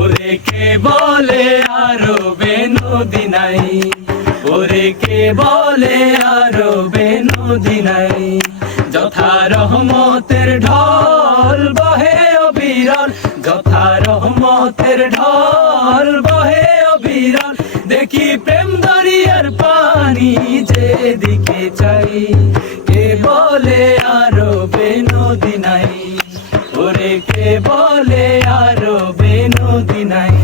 ওরে কে বলে আরবে নদী নাই, ওরে কে বলে আরবে নদী নাই। যথা রহমতের ঢল বহে অবিরল, যথা রহমতের ঢল বহে অবিরল। দেখি প্রেম দরিয়ার পানি যেদিকে চাই, কে বলে আরবে নদী নাই, ওরে কে বলে আরবে নদী নাই।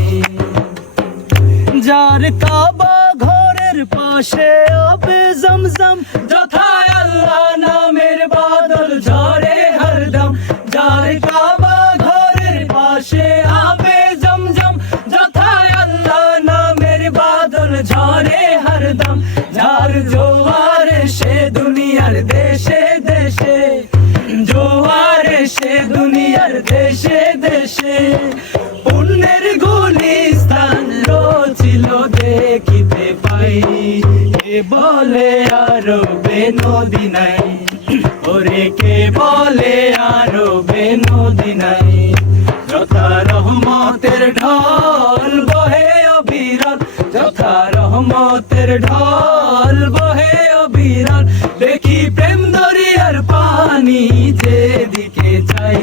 যার কাবা ঘরের পাশে আবে জমজম, যথায় আল্লাহ নামের বাদল ঝরে হরদম। যার কাবা ঘরের পাশে আবে জমজম, যথায় আল্লাহ নামের বাদল ঝরে হরদম। যার জোয়ার সে দুনিয়ার দেশে দেশে, জোয়ার সে দুনিয়ার দেশে দেশে। পুণ্যের গুলিস্তান রচিল দেখিতে পাই, কে বলে আরবে নদী নাই, ওরে কে বলে আরবে নদী নাই। যথা রহমতের ঢল বহে অবিরল, যথা রহমতের ঢল বহে অবিরল। দেখি প্রেম দরিয়ার পানি যেদিকে চাই,